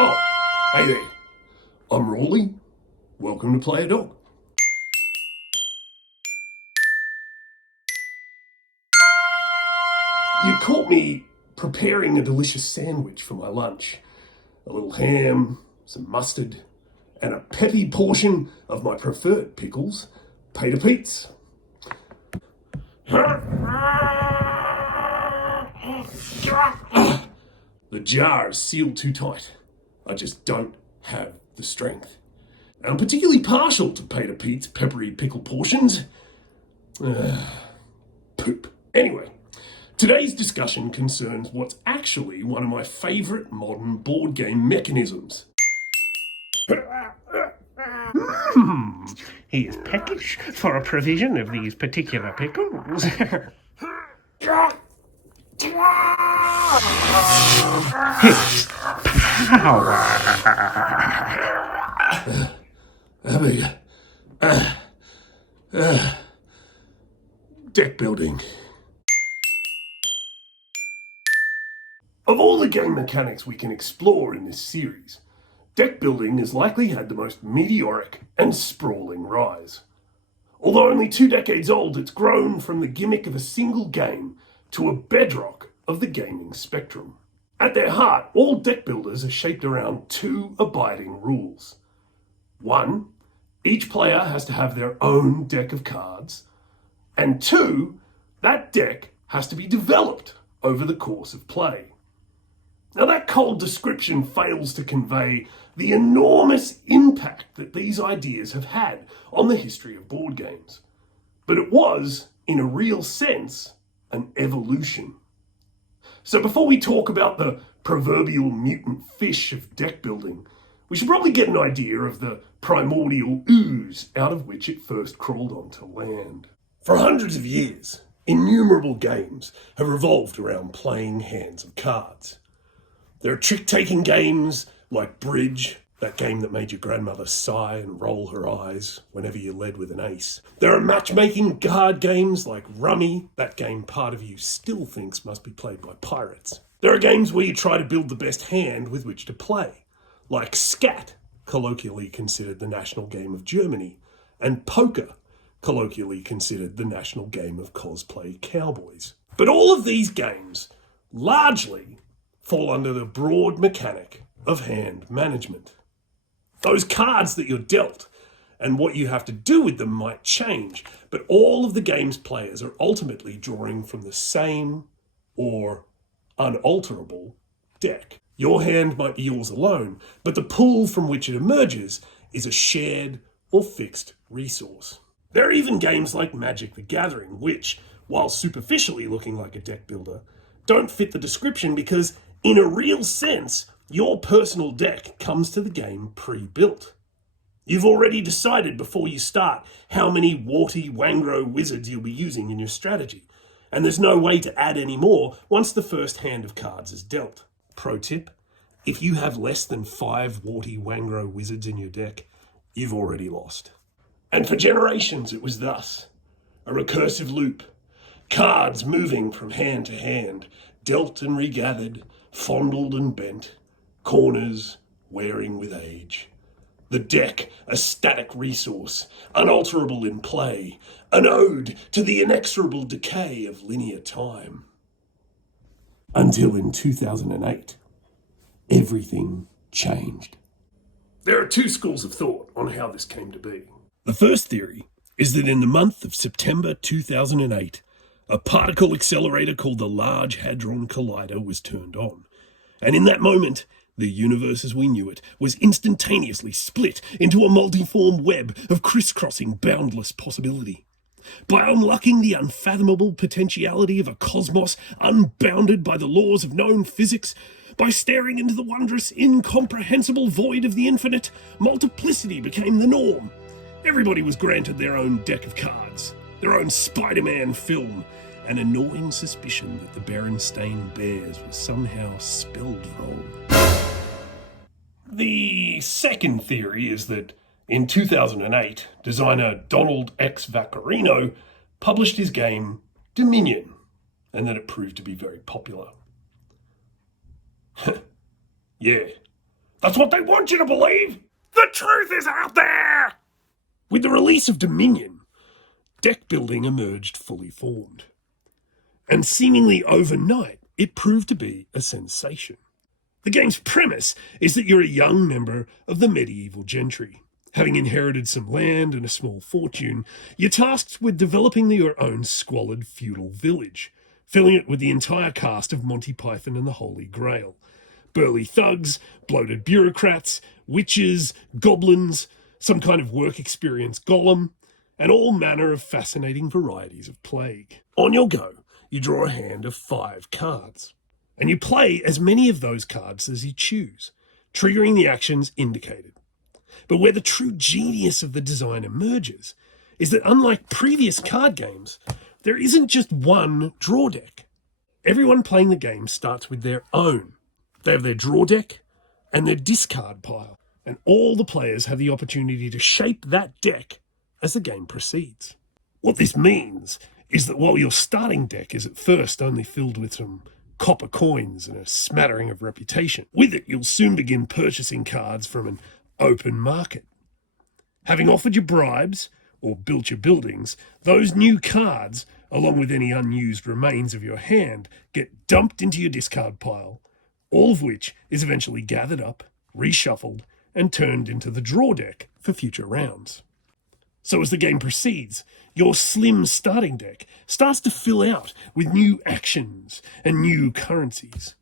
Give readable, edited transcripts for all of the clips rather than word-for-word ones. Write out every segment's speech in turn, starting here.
Oh, hey there. I'm Rawley. Welcome to Play a Dog. You caught me preparing a delicious sandwich for my lunch. A little ham, some mustard, and a peppy portion of my preferred pickles, pt.3. The jar is sealed too tight. I just don't have the strength. And I'm particularly partial to Peter Pete's peppery pickle portions. Poop. Anyway, today's discussion concerns what's actually one of my favourite modern board game mechanisms. He is peckish for a provision of these particular pickles. His power. Deck building. Of all the game mechanics we can explore in this series, deck building has likely had the most meteoric and sprawling rise. Although only 2 decades old, it's grown from the gimmick of a single game to a bedrock of the gaming spectrum. At their heart, all deck builders are shaped around 2 abiding rules. 1, each player has to have their own deck of cards, and 2, that deck has to be developed over the course of play. Now, that cold description fails to convey the enormous impact that these ideas have had on the history of board games. But it was, in a real sense, an evolution. So before we talk about the proverbial mutant fish of deck building, we should probably get an idea of the primordial ooze out of which it first crawled onto land. For hundreds of years, innumerable games have revolved around playing hands of cards. There are trick-taking games like Bridge, that game that made your grandmother sigh and roll her eyes whenever you led with an ace. There are matchmaking card games like Rummy, that game part of you still thinks must be played by pirates. There are games where you try to build the best hand with which to play, like Skat, colloquially considered the national game of Germany, and Poker, colloquially considered the national game of cosplay cowboys. But all of these games largely fall under the broad mechanic of hand management. Those cards that you're dealt and what you have to do with them might change, but all of the game's players are ultimately drawing from the same or unalterable deck. Your hand might be yours alone, but the pool from which it emerges is a shared or fixed resource. There are even games like Magic the Gathering, which, while superficially looking like a deck builder, don't fit the description because, in a real sense, your personal deck comes to the game pre-built. You've already decided before you start how many warty Wangro wizards you'll be using in your strategy, and there's no way to add any more once the first hand of cards is dealt. Pro tip, if you have less than 5 warty Wangro wizards in your deck, you've already lost. And for generations it was thus, a recursive loop, cards moving from hand to hand, dealt and regathered, fondled and bent, corners wearing with age. The deck, a static resource, unalterable in play, an ode to the inexorable decay of linear time. Until in 2008, everything changed. There are 2 schools of thought on how this came to be. The first theory is that in the month of September 2008, a particle accelerator called the Large Hadron Collider was turned on. And in that moment, the universe as we knew it was instantaneously split into a multiform web of crisscrossing boundless possibility. By unlocking the unfathomable potentiality of a cosmos unbounded by the laws of known physics, by staring into the wondrous, incomprehensible void of the infinite, multiplicity became the norm. Everybody was granted their own deck of cards, their own Spider-Man film, an annoying suspicion that the Berenstain Bears was somehow spelled wrong. The second theory is that in 2008, designer Donald X. Vaccarino published his game Dominion, and that it proved to be very popular. Yeah, That's what they want you to believe! The truth is out there! With the release of Dominion, deck building emerged fully formed. And seemingly overnight, it proved to be a sensation. The game's premise is that you're a young member of the medieval gentry. Having inherited some land and a small fortune, you're tasked with developing your own squalid feudal village, filling it with the entire cast of Monty Python and the Holy Grail. Burly thugs, bloated bureaucrats, witches, goblins, some kind of work experience golem, and all manner of fascinating varieties of plague. On your go, you draw a hand of 5 cards, and you play as many of those cards as you choose, triggering the actions indicated. But where the true genius of the design emerges is that unlike previous card games, there isn't just one draw deck. Everyone playing the game starts with their own. They have their draw deck and their discard pile, and all the players have the opportunity to shape that deck as the game proceeds. What this means is that while your starting deck is at first only filled with some copper coins and a smattering of reputation, with it you'll soon begin purchasing cards from an open market. Having offered your bribes or built your buildings, those new cards, along with any unused remains of your hand, get dumped into your discard pile, all of which is eventually gathered up, reshuffled, and turned into the draw deck for future rounds. So as the game proceeds, your slim starting deck starts to fill out with new actions and new currencies.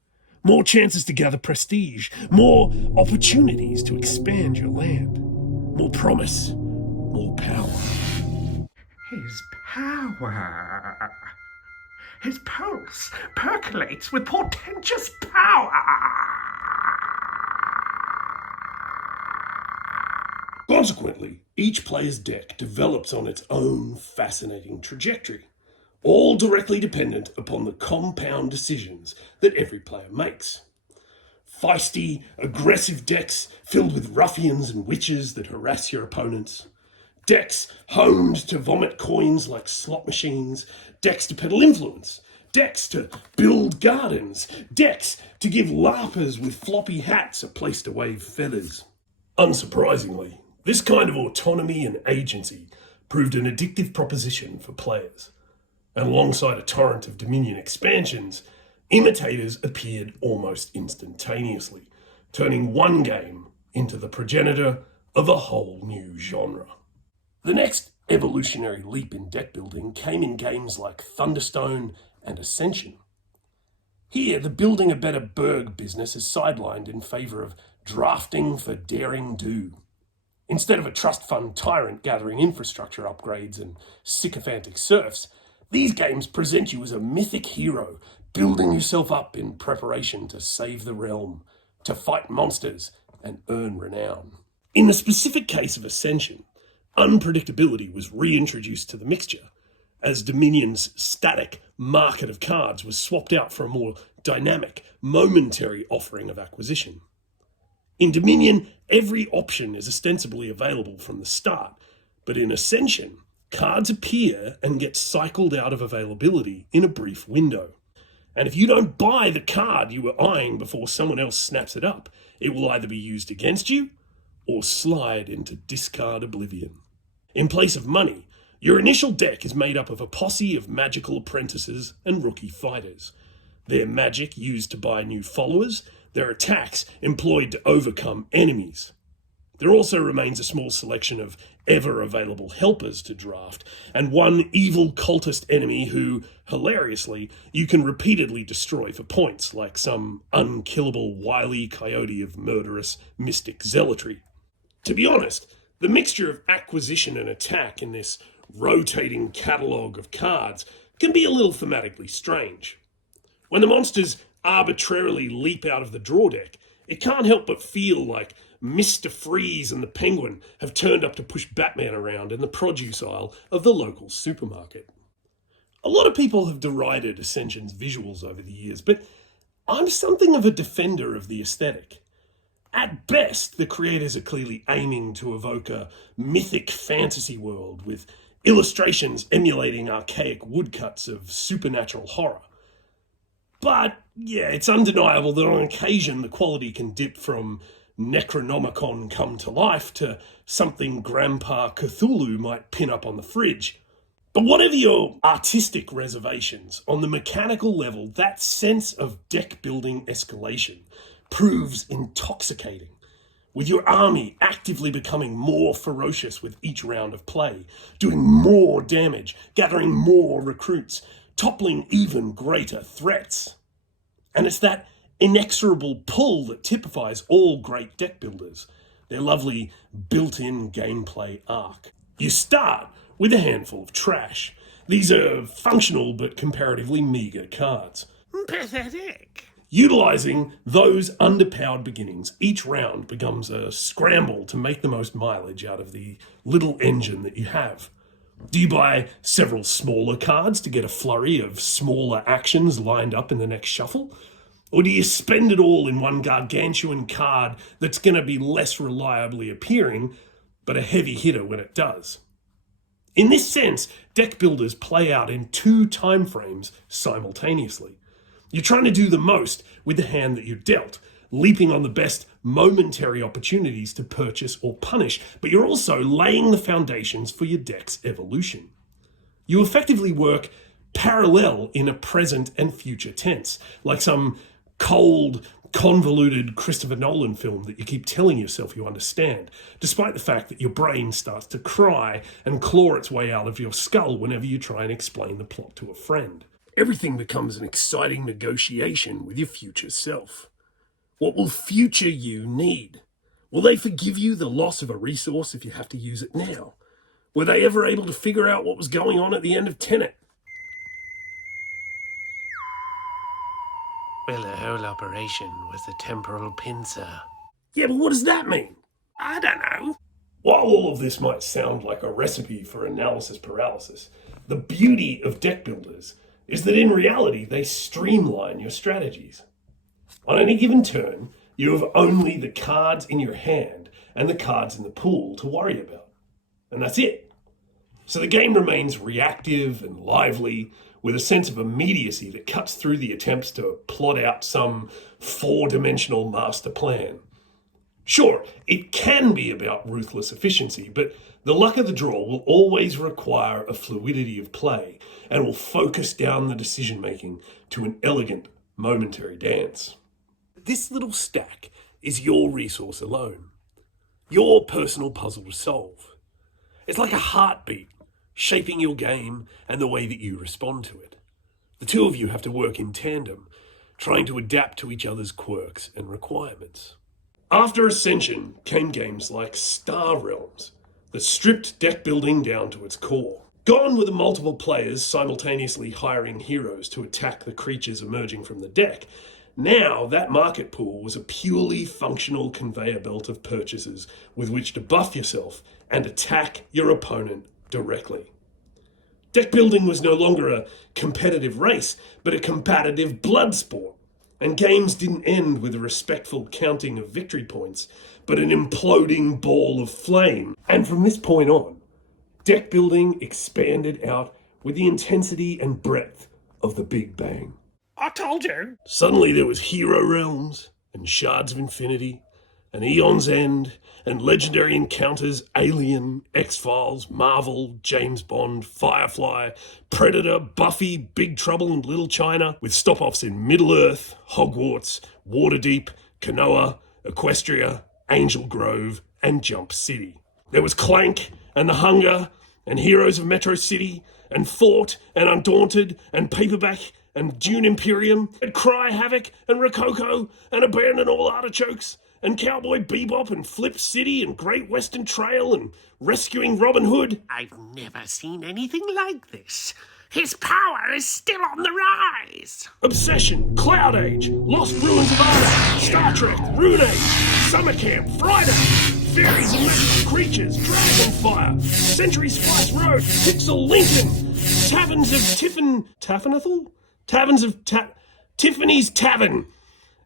More chances to gather prestige, more opportunities to expand your land, more promise, more power. His power. His pulse percolates with portentous power. Consequently, each player's deck develops on its own fascinating trajectory, all directly dependent upon the compound decisions that every player makes. Feisty, aggressive decks filled with ruffians and witches that harass your opponents. Decks honed to vomit coins like slot machines. Decks to peddle influence. Decks to build gardens. Decks to give larpers with floppy hats a place to wave feathers. Unsurprisingly, this kind of autonomy and agency proved an addictive proposition for players. And alongside a torrent of Dominion expansions, imitators appeared almost instantaneously, turning one game into the progenitor of a whole new genre. The next evolutionary leap in deck building came in games like Thunderstone and Ascension. Here, the building a better burg business is sidelined in favour of drafting for daring do. Instead of a trust fund tyrant gathering infrastructure upgrades and sycophantic serfs, these games present you as a mythic hero, building yourself up in preparation to save the realm, to fight monsters, and earn renown. In the specific case of Ascension, unpredictability was reintroduced to the mixture, as Dominion's static market of cards was swapped out for a more dynamic, momentary offering of acquisition. In Dominion, every option is ostensibly available from the start, but in Ascension, cards appear and get cycled out of availability in a brief window. And if you don't buy the card you were eyeing before someone else snaps it up, it will either be used against you or slide into discard oblivion. In place of money, your initial deck is made up of a posse of magical apprentices and rookie fighters. Their magic used to buy new followers, their attacks employed to overcome enemies. There also remains a small selection of ever-available helpers to draft, and one evil cultist enemy who, hilariously, you can repeatedly destroy for points, like some unkillable wily coyote of murderous mystic zealotry. To be honest, the mixture of acquisition and attack in this rotating catalogue of cards can be a little thematically strange. When the monsters arbitrarily leap out of the draw deck, it can't help but feel like Mr. Freeze and the Penguin have turned up to push Batman around in the produce aisle of the local supermarket. A lot of people have derided Ascension's visuals over the years, but I'm something of a defender of the aesthetic. At best, the creators are clearly aiming to evoke a mythic fantasy world with illustrations emulating archaic woodcuts of supernatural horror. But, yeah, it's undeniable that on occasion the quality can dip from Necronomicon come to life to something Grandpa Cthulhu might pin up on the fridge. But whatever your artistic reservations, on the mechanical level, that sense of deck building escalation proves intoxicating, with your army actively becoming more ferocious with each round of play, doing more damage, gathering more recruits, toppling even greater threats. And it's that inexorable pull that typifies all great deck builders, their lovely built-in gameplay arc. You start with a handful of trash. These are functional but comparatively meagre cards. Pathetic. Utilising those underpowered beginnings, each round becomes a scramble to make the most mileage out of the little engine that you have. Do you buy several smaller cards to get a flurry of smaller actions lined up in the next shuffle? Or do you spend it all in one gargantuan card that's going to be less reliably appearing, but a heavy hitter when it does? In this sense, deck builders play out in two time frames simultaneously. You're trying to do the most with the hand that you're dealt, leaping on the best momentary opportunities to purchase or punish, but you're also laying the foundations for your deck's evolution. You effectively work parallel in a present and future tense, like some cold, convoluted Christopher Nolan film that you keep telling yourself you understand, despite the fact that your brain starts to cry and claw its way out of your skull whenever you try and explain the plot to a friend. Everything becomes an exciting negotiation with your future self. What will future you need? Will they forgive you the loss of a resource if you have to use it now? Were they ever able to figure out what was going on at the end of Tenet? Well, the whole operation was the temporal pincer. Yeah, but what does that mean? I don't know. While all of this might sound like a recipe for analysis paralysis, the beauty of deck builders is that in reality they streamline your strategies. On any given turn, you have only the cards in your hand and the cards in the pool to worry about. And that's it. So the game remains reactive and lively, with a sense of immediacy that cuts through the attempts to plot out some four-dimensional master plan. Sure, it can be about ruthless efficiency, but the luck of the draw will always require a fluidity of play and will focus down the decision-making to an elegant, momentary dance. This little stack is your resource alone, your personal puzzle to solve. It's like a heartbeat, shaping your game and the way that you respond to it. The two of you have to work in tandem, trying to adapt to each other's quirks and requirements. After Ascension came games like Star Realms that stripped deck building down to its core. Gone were the multiple players simultaneously hiring heroes to attack the creatures emerging from the deck. Now that market pool was a purely functional conveyor belt of purchases with which to buff yourself and attack your opponent directly. Deck building was no longer a competitive race, but a combative blood sport. And games didn't end with a respectful counting of victory points, but an imploding ball of flame. And from this point on, deck building expanded out with the intensity and breadth of the Big Bang. I told you. Suddenly there was Hero Realms, and Shards of Infinity, and Eon's End, and legendary encounters Alien, X-Files, Marvel, James Bond, Firefly, Predator, Buffy, Big Trouble in Little China, with stop-offs in Middle-earth, Hogwarts, Waterdeep, Konoha, Equestria, Angel Grove, and Jump City. There was Clank, and The Hunger, and Heroes of Metro City, and Fort, and Undaunted, and Paperback, and Dune Imperium, and Cry Havoc, and Rococo, and Abandon All Artichokes, and Cowboy Bebop, and Flip City, and Great Western Trail, and Rescuing Robin Hood. I've never seen anything like this. His power is still on the rise. Obsession, Cloud Age, Lost Ruins of Arda, Star Trek, Rune Age, Summer Camp, Friday, Fairies and Magical Creatures, Dragonfire, Century Spice Road, Pixel Lincoln, Taverns of Tiffany's Tavern,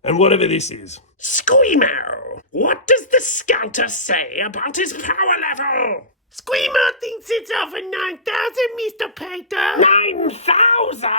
and whatever this is. Squeamo! What does the scouter say about his power level? Squeamo thinks it's over 9,000, Mr. Pater. 9,000?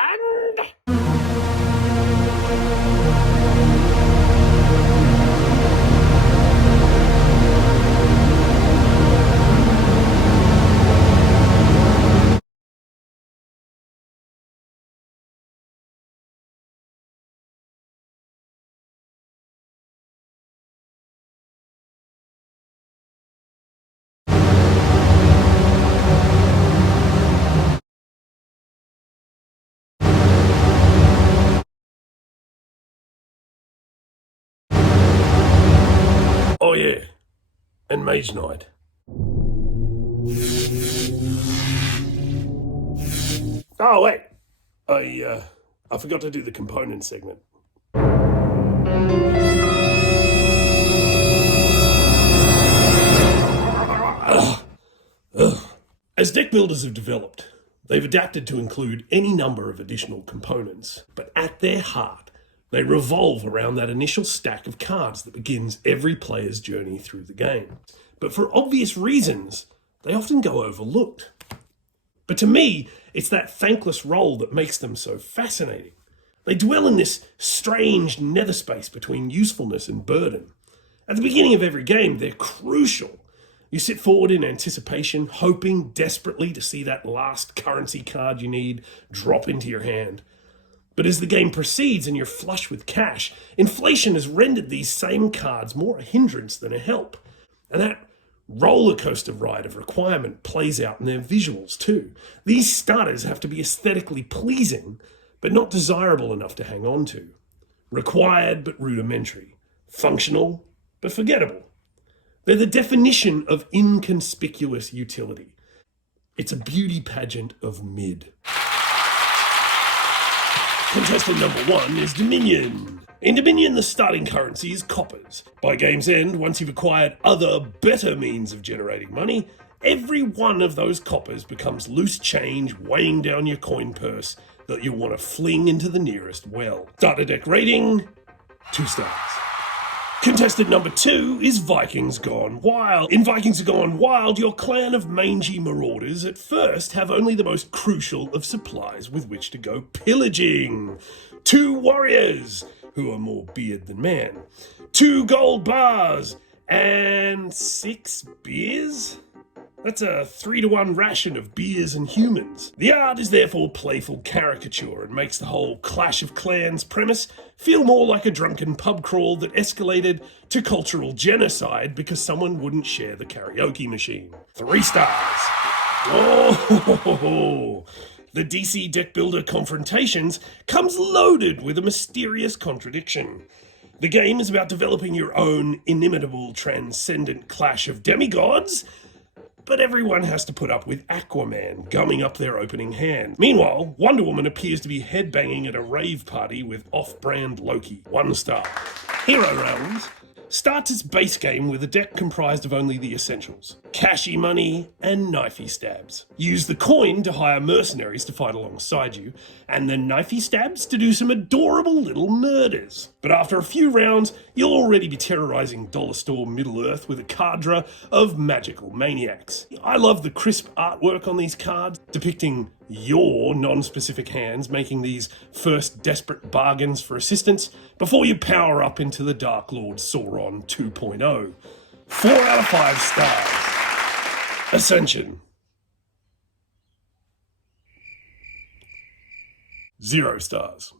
Oh yeah, and Mage Knight. Oh wait, I forgot to do the component segment. As deck builders have developed, they've adapted to include any number of additional components, but at their heart, they revolve around that initial stack of cards that begins every player's journey through the game. But for obvious reasons, they often go overlooked. But to me, it's that thankless role that makes them so fascinating. They dwell in this strange nether space between usefulness and burden. At the beginning of every game, they're crucial. You sit forward in anticipation, hoping desperately to see that last currency card you need drop into your hand. But as the game proceeds and you're flush with cash, inflation has rendered these same cards more a hindrance than a help. And that roller coaster ride of requirement plays out in their visuals too. These starters have to be aesthetically pleasing, but not desirable enough to hang on to. Required but rudimentary. Functional but forgettable. They're the definition of inconspicuous utility. It's a beauty pageant of mid. Contestant number 1 is Dominion. In Dominion, the starting currency is coppers. By game's end, once you've acquired other, better means of generating money, every one of those coppers becomes loose change weighing down your coin purse that you'll want to fling into the nearest well. Starter deck rating, 2 stars. Contestant number 2 is Vikings Gone Wild. In Vikings Gone Wild, your clan of mangy marauders at first have only the most crucial of supplies with which to go pillaging. 2 warriors, who are more beard than man, 2 gold bars, and 6 beers? That's a 3-to-1 ration of beers and humans. The art is therefore playful caricature and makes the whole Clash of Clans premise feel more like a drunken pub crawl that escalated to cultural genocide because someone wouldn't share the karaoke machine. 3 stars. Oh, the DC Deck Builder Confrontations comes loaded with a mysterious contradiction. The game is about developing your own inimitable, transcendent clash of demigods, but everyone has to put up with Aquaman gumming up their opening hand. Meanwhile, Wonder Woman appears to be headbanging at a rave party with off-brand Loki. 1 star. Hero Realms starts its base game with a deck comprised of only the essentials: cashy money and knifey stabs. Use the coin to hire mercenaries to fight alongside you, and the knifey stabs to do some adorable little murders. But after a few rounds, you'll already be terrorizing Dollar Store Middle-earth with a cadre of magical maniacs. I love the crisp artwork on these cards, depicting your non-specific hands making these first desperate bargains for assistance before you power up into the Dark Lord Sauron 2.0. 4 out of 5 stars. Ascension. 0 stars.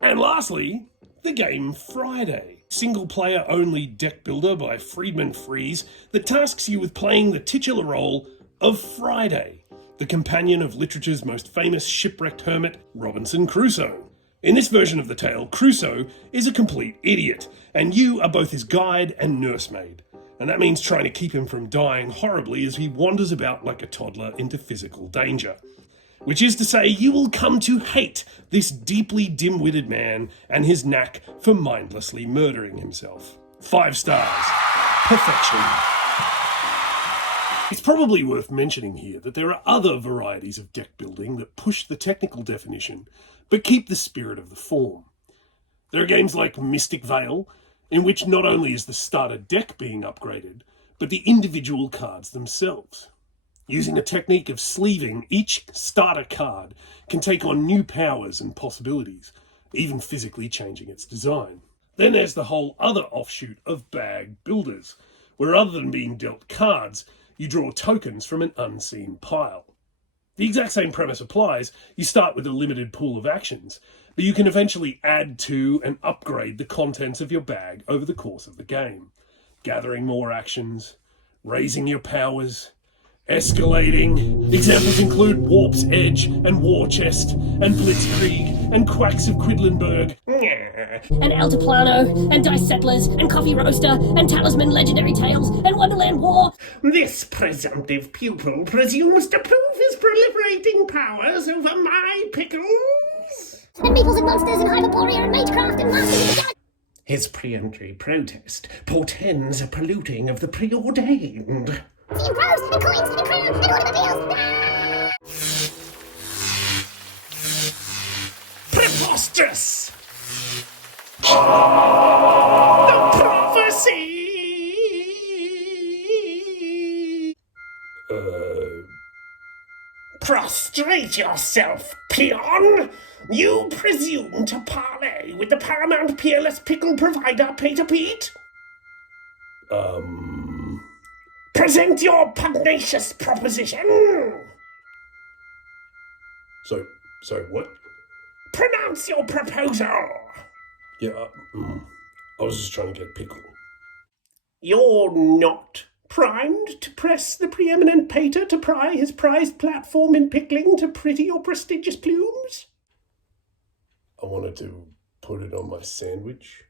And lastly, the game Friday. Single-player only deck builder by Friedman Freeze that tasks you with playing the titular role of Friday, the companion of literature's most famous shipwrecked hermit, Robinson Crusoe. In this version of the tale, Crusoe is a complete idiot, and you are both his guide and nursemaid. And that means trying to keep him from dying horribly as he wanders about like a toddler into physical danger. Which is to say, you will come to hate this deeply dim-witted man and his knack for mindlessly murdering himself. 5 stars. Perfection. It's probably worth mentioning here that there are other varieties of deck building that push the technical definition, but keep the spirit of the form. There are games like Mystic Vale, in which not only is the starter deck being upgraded, but the individual cards themselves. Using a technique of sleeving, each starter card can take on new powers and possibilities, even physically changing its design. Then there's the whole other offshoot of bag builders, where other than being dealt cards, you draw tokens from an unseen pile. The exact same premise applies. You start with a limited pool of actions, but you can eventually add to and upgrade the contents of your bag over the course of the game, gathering more actions, raising your powers, escalating. Examples include Warp's Edge and War Chest and Blitzkrieg and Quacks of Quedlinburg. and Altiplano, and Dice Settlers, and Coffee Roaster, and Talisman Legendary Tales, and Wonderland War. This presumptive pupil presumes to prove his proliferating powers over my pickles. And Meeples and Monsters and Hyperborea and Magecraft and Masters of the Galaxy. His preemptory protest portends a polluting of the preordained. Team Pros and coins and a crown and automobiles. Preposterous! The prophecy! Prostrate yourself, peon! You presume to parley with the paramount peerless pickle provider, pt.3? Present your pugnacious proposition! So what? Pronounce your proposal! Yeah, I was just trying to get a pickle. You're not primed to press the preeminent pater to pry his prized platform in pickling to pretty or prestigious plumes? I wanted to put it on my sandwich.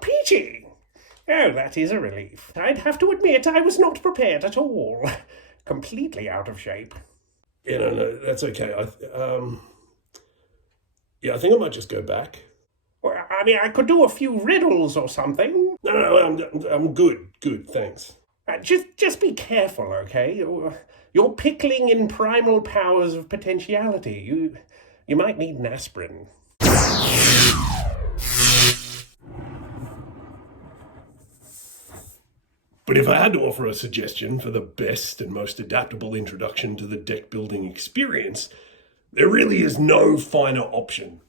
Peachy! Oh, that is a relief. I'd have to admit I was not prepared at all. Completely out of shape. Yeah, no, that's okay. I think I might just go back. Well, I mean, I could do a few riddles or something. No, I'm good, thanks. Just be careful, okay? You're pickling in primal powers of potentiality. You might need an aspirin. But if I had to offer a suggestion for the best and most adaptable introduction to the deck building experience, there really is no finer option.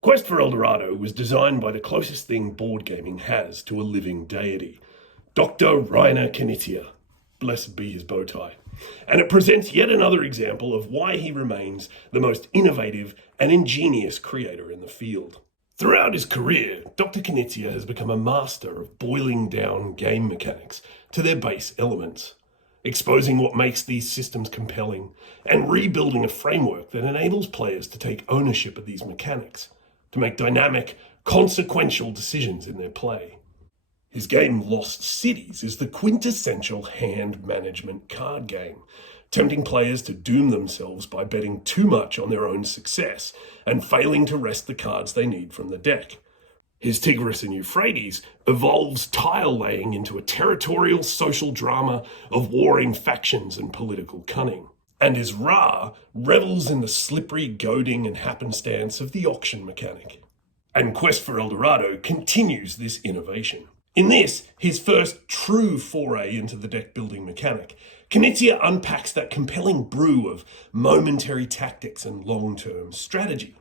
Quest for Eldorado was designed by the closest thing board gaming has to a living deity, Dr. Rainer Knizia, blessed be his bow tie, and it presents yet another example of why he remains the most innovative and ingenious creator in the field. Throughout his career, Dr. Knizia has become a master of boiling down game mechanics to their base elements, exposing what makes these systems compelling, and rebuilding a framework that enables players to take ownership of these mechanics, to make dynamic, consequential decisions in their play. His game Lost Cities is the quintessential hand management card game, tempting players to doom themselves by betting too much on their own success and failing to wrest the cards they need from the deck. His Tigris and Euphrates evolves tile laying into a territorial social drama of warring factions and political cunning. And his Ra revels in the slippery goading and happenstance of the auction mechanic. And Quest for Eldorado continues this innovation. In this, his first true foray into the deck building mechanic, Knizia unpacks that compelling brew of momentary tactics and long-term strategy.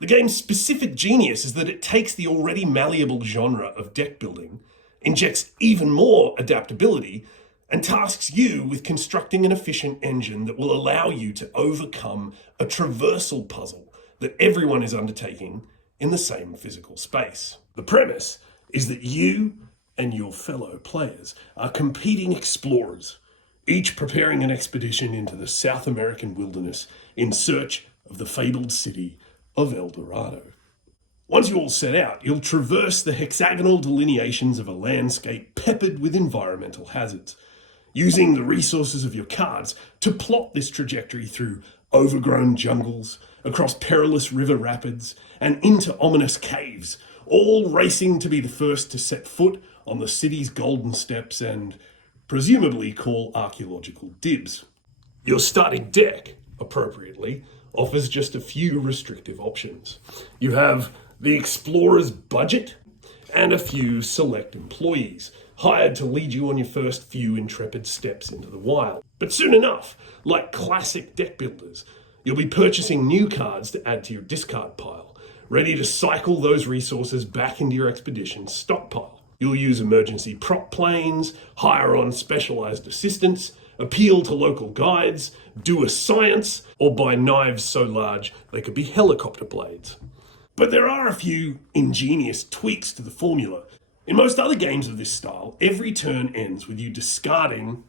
The game's specific genius is that it takes the already malleable genre of deck building, injects even more adaptability, and tasks you with constructing an efficient engine that will allow you to overcome a traversal puzzle that everyone is undertaking in the same physical space. The premise is that you and your fellow players are competing explorers, each preparing an expedition into the South American wilderness in search of the fabled city of El Dorado. Once you all set out, you'll traverse the hexagonal delineations of a landscape peppered with environmental hazards, using the resources of your cards to plot this trajectory through overgrown jungles, across perilous river rapids, and into ominous caves, all racing to be the first to set foot on the city's golden steps and presumably call archaeological dibs. Your starting deck, appropriately, offers just a few restrictive options. You have the explorer's budget and a few select employees, hired to lead you on your first few intrepid steps into the wild. But soon enough, like classic deck builders, you'll be purchasing new cards to add to your discard pile, ready to cycle those resources back into your expedition's stockpile. You'll use emergency prop planes, hire on specialized assistants, appeal to local guides, do a science, or buy knives so large they could be helicopter blades. But there are a few ingenious tweaks to the formula. In most other games of this style, every turn ends with you discarding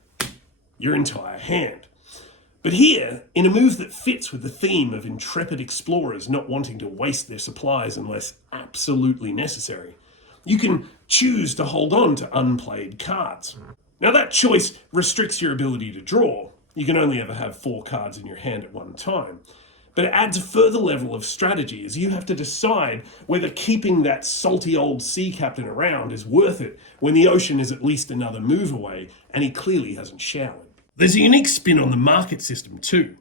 your entire hand. But here, in a move that fits with the theme of intrepid explorers not wanting to waste their supplies unless absolutely necessary, you can choose to hold on to unplayed cards. Now that choice restricts your ability to draw. You can only ever have 4 cards in your hand at one time. But it adds a further level of strategy as you have to decide whether keeping that salty old sea captain around is worth it when the ocean is at least another move away and he clearly hasn't showered. There's a unique spin on the market system too.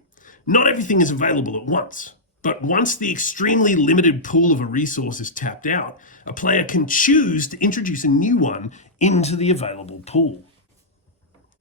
Not everything is available at once, but once the extremely limited pool of a resource is tapped out, a player can choose to introduce a new one into the available pool.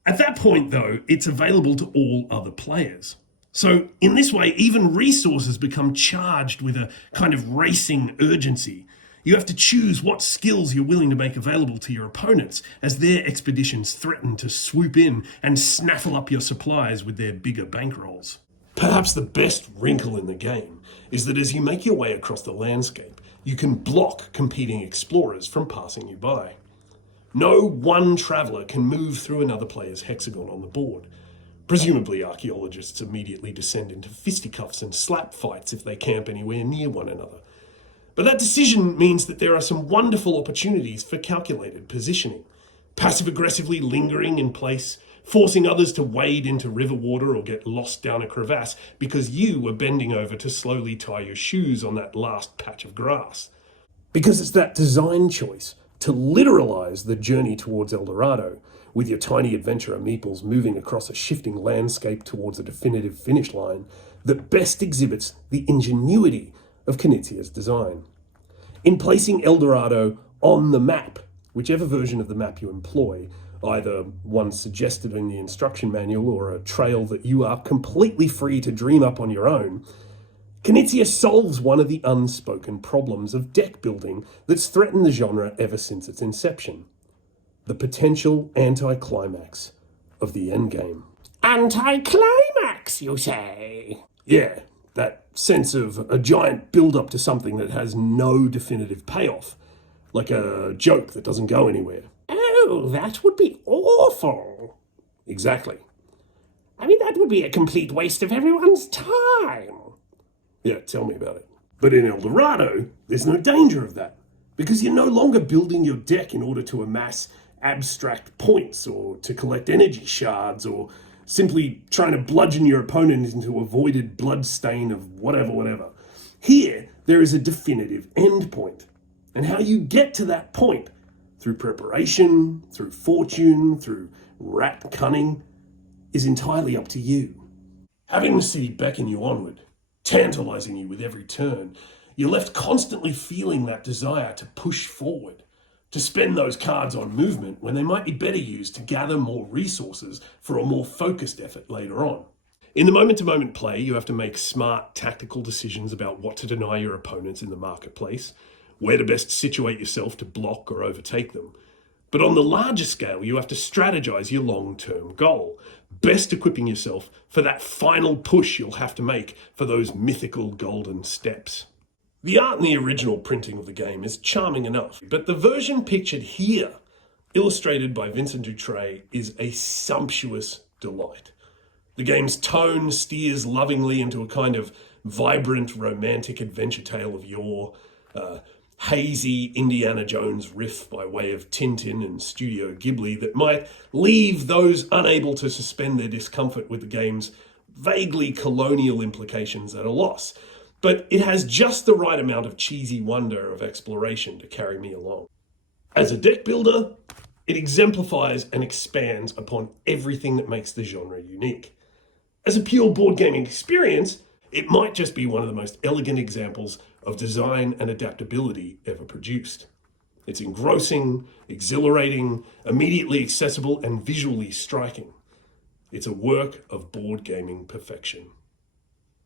At that point though, it's available to all other players. So in this way, even resources become charged with a kind of racing urgency. You have to choose what skills you're willing to make available to your opponents as their expeditions threaten to swoop in and snaffle up your supplies with their bigger bankrolls. Perhaps the best wrinkle in the game is that as you make your way across the landscape, you can block competing explorers from passing you by. No one traveller can move through another player's hexagon on the board. Presumably, archaeologists immediately descend into fisticuffs and slap fights if they camp anywhere near one another. But that decision means that there are some wonderful opportunities for calculated positioning. Passive-aggressively lingering in place, forcing others to wade into river water or get lost down a crevasse because you were bending over to slowly tie your shoes on that last patch of grass. Because it's that design choice to literalize the journey towards El Dorado, with your tiny adventurer meeples moving across a shifting landscape towards a definitive finish line, that best exhibits the ingenuity of Knizia's design. In placing El Dorado on the map, whichever version of the map you employ, either one suggested in the instruction manual or a trail that you are completely free to dream up on your own, Knizia solves one of the unspoken problems of deck building that's threatened the genre ever since its inception: the potential anticlimax of the endgame. Anticlimax, you say? Yeah, that sense of a giant build-up to something that has no definitive payoff, like a joke that doesn't go anywhere. Oh, that would be awful. Exactly. I mean, that would be a complete waste of everyone's time. Yeah, tell me about it. But in El Dorado, there's no danger of that, because you're no longer building your deck in order to amass abstract points or to collect energy shards or simply trying to bludgeon your opponent into avoided bloodstain of whatever. Here, there is a definitive end point. And how you get to that point, through preparation, through fortune, through rat cunning, is entirely up to you. Having the city beckon you onward, tantalizing you with every turn, you're left constantly feeling that desire to push forward, to spend those cards on movement when they might be better used to gather more resources for a more focused effort later on. In the moment-to-moment play, you have to make smart tactical decisions about what to deny your opponents in the marketplace, where to best situate yourself to block or overtake them. But on the larger scale, you have to strategize your long-term goal, best equipping yourself for that final push you'll have to make for those mythical golden steps. The art in the original printing of the game is charming enough, but the version pictured here, illustrated by Vincent Dutray, is a sumptuous delight. The game's tone steers lovingly into a kind of vibrant, romantic adventure tale of yore, hazy Indiana Jones riff by way of Tintin and Studio Ghibli that might leave those unable to suspend their discomfort with the game's vaguely colonial implications at a loss. But it has just the right amount of cheesy wonder of exploration to carry me along. As a deck builder, it exemplifies and expands upon everything that makes the genre unique. As a pure board gaming experience, it might just be one of the most elegant examples of design and adaptability ever produced. It's engrossing, exhilarating, immediately accessible, and visually striking. It's a work of board gaming perfection.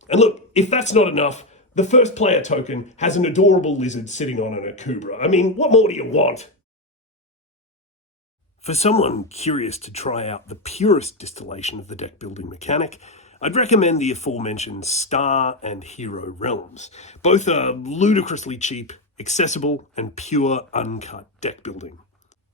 And look, if that's not enough, the first player token has an adorable lizard sitting on an akubra. I mean, what more do you want? For someone curious to try out the purest distillation of the deck building mechanic, I'd recommend the aforementioned Star and Hero Realms. Both are ludicrously cheap, accessible, and pure uncut deck building.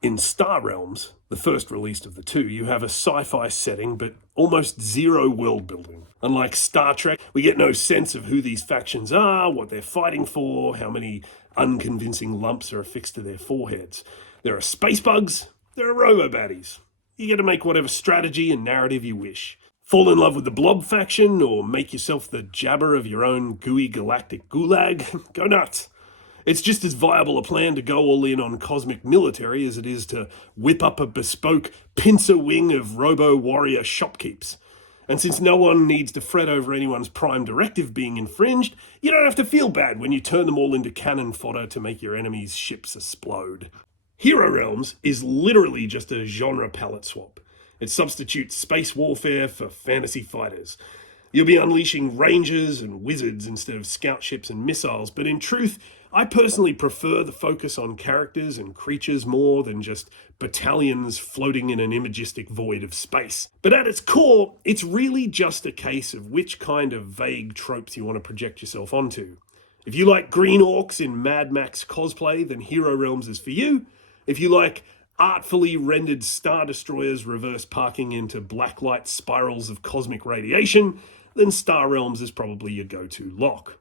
In Star Realms, the first released of the two, you have a sci-fi setting but almost zero world building. Unlike Star Trek, we get no sense of who these factions are, what they're fighting for, how many unconvincing lumps are affixed to their foreheads. There are space bugs, there are robo-baddies. You get to make whatever strategy and narrative you wish. Fall in love with the Blob faction, or make yourself the jabber of your own gooey galactic gulag? Go nuts. It's just as viable a plan to go all in on cosmic military as it is to whip up a bespoke pincer wing of robo-warrior shopkeeps. And since no one needs to fret over anyone's prime directive being infringed, you don't have to feel bad when you turn them all into cannon fodder to make your enemies' ships explode. Hero Realms is literally just a genre palette swap. It substitutes space warfare for fantasy fighters. You'll be unleashing rangers and wizards instead of scout ships and missiles, but in truth, I personally prefer the focus on characters and creatures more than just battalions floating in an imagistic void of space. But at its core, it's really just a case of which kind of vague tropes you want to project yourself onto. If you like green orcs in Mad Max cosplay, then Hero Realms is for you. If you like artfully rendered Star Destroyers reverse parking into blacklight spirals of cosmic radiation, then Star Realms is probably your go-to lock.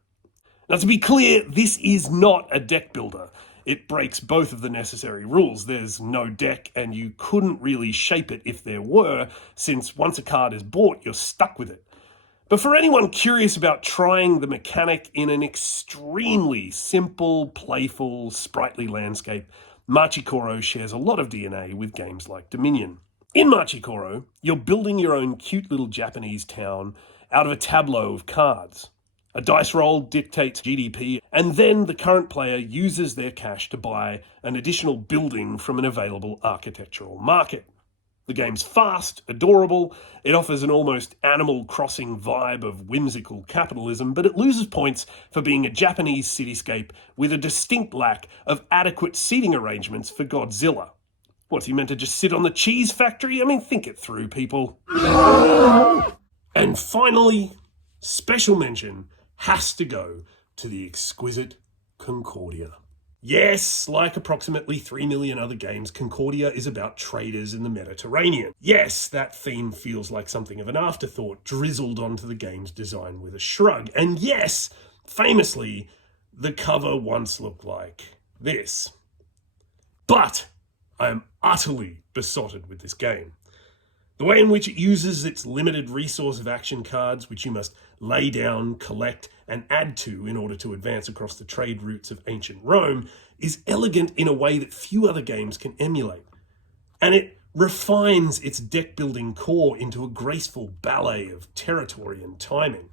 Now, to be clear, this is not a deck builder. It breaks both of the necessary rules. There's no deck, and you couldn't really shape it if there were, since once a card is bought, you're stuck with it. But for anyone curious about trying the mechanic in an extremely simple, playful, sprightly landscape, Machikoro shares a lot of DNA with games like Dominion. In Machikoro, you're building your own cute little Japanese town out of a tableau of cards. A dice roll dictates GDP, and then the current player uses their cash to buy an additional building from an available architectural market. The game's fast, adorable, it offers an almost Animal Crossing vibe of whimsical capitalism, but it loses points for being a Japanese cityscape with a distinct lack of adequate seating arrangements for Godzilla. What's he meant to just sit on the cheese factory? I mean, think it through, people. And finally, special mention has to go to the exquisite Concordia. Yes, like approximately 3 million other games, Concordia is about traders in the Mediterranean. Yes, that theme feels like something of an afterthought drizzled onto the game's design with a shrug. And yes, famously, the cover once looked like this. But I am utterly besotted with this game. The way in which it uses its limited resource of action cards, which you must lay down, collect, and add to in order to advance across the trade routes of ancient Rome, is elegant in a way that few other games can emulate. And it refines its deck-building core into a graceful ballet of territory and timing.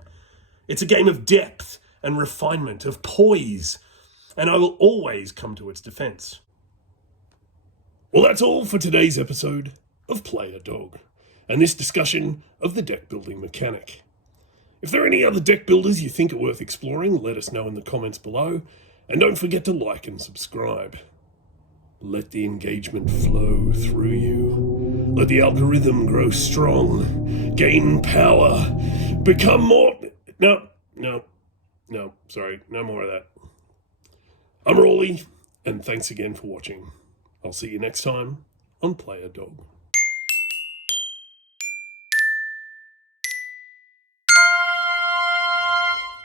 It's a game of depth and refinement, of poise, and I will always come to its defense. Well, that's all for today's episode of Play a Dog, and this discussion of the deck-building mechanic. If there are any other deck builders you think are worth exploring, let us know in the comments below, and don't forget to like and subscribe. Let the engagement flow through you. Let the algorithm grow strong, gain power, become more... No, sorry, no more of that. I'm Rawley, and thanks again for watching. I'll see you next time on Play a Dog.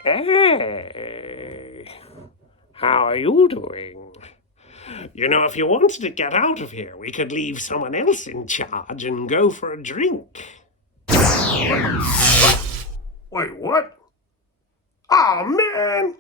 Hey, how are you doing? You know, if you wanted to get out of here, we could leave someone else in charge and go for a drink. Wait, what? Oh, man!